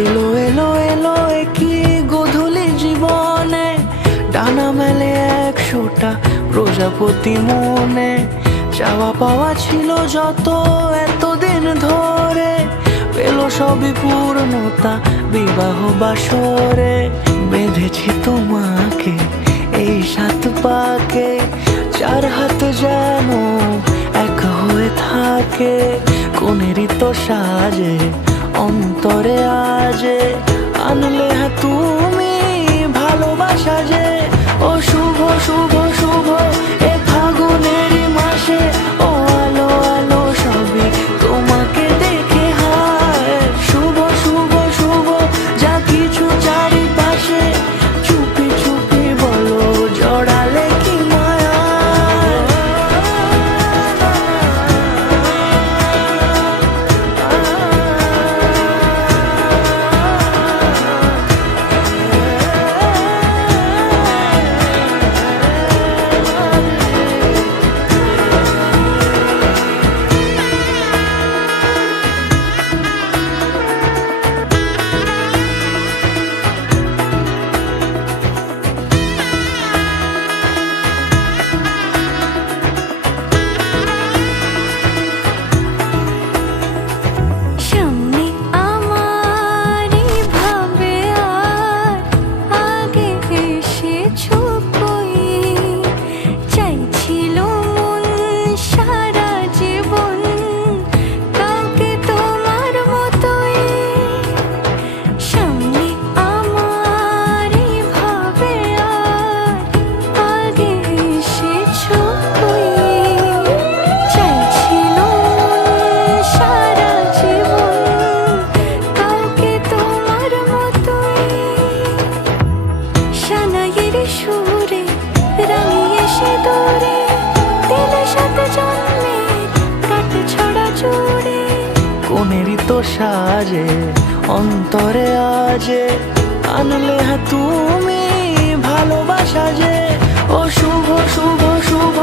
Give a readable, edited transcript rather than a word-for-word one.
এলো এলো এলো কি গোধূলি জীবনে, ডানা মেলে 100টা প্রজাপতি মনে। চাওয়া পাওয়া ছিল যত এতদিন ধরে, পেল সবই পূর্ণতা বিবাহ বাসরে। বেঁধেছি তোমাকে এই 7 পাকে, 4 হাত যেন এক হয়ে থাকে। কোনেরই তো সাজে অন্তরে আজে, আনলে তুমি ভালোবাসা যে। ও শুভ শুভ শুভ এ ফাগুনেরই মাসে, ও আলো আলো সবই তোমাকে দেখে হায়। শুভ শুভ শুভ যা কিছু চারিপাশে, চুপি চুপি বলো জড়ালে কি মায়া। কোনেরই তো সাজে অন্তরে আজে, আনলে তুমি ভালোবাসা যে। ও শুভ শুভ শুভ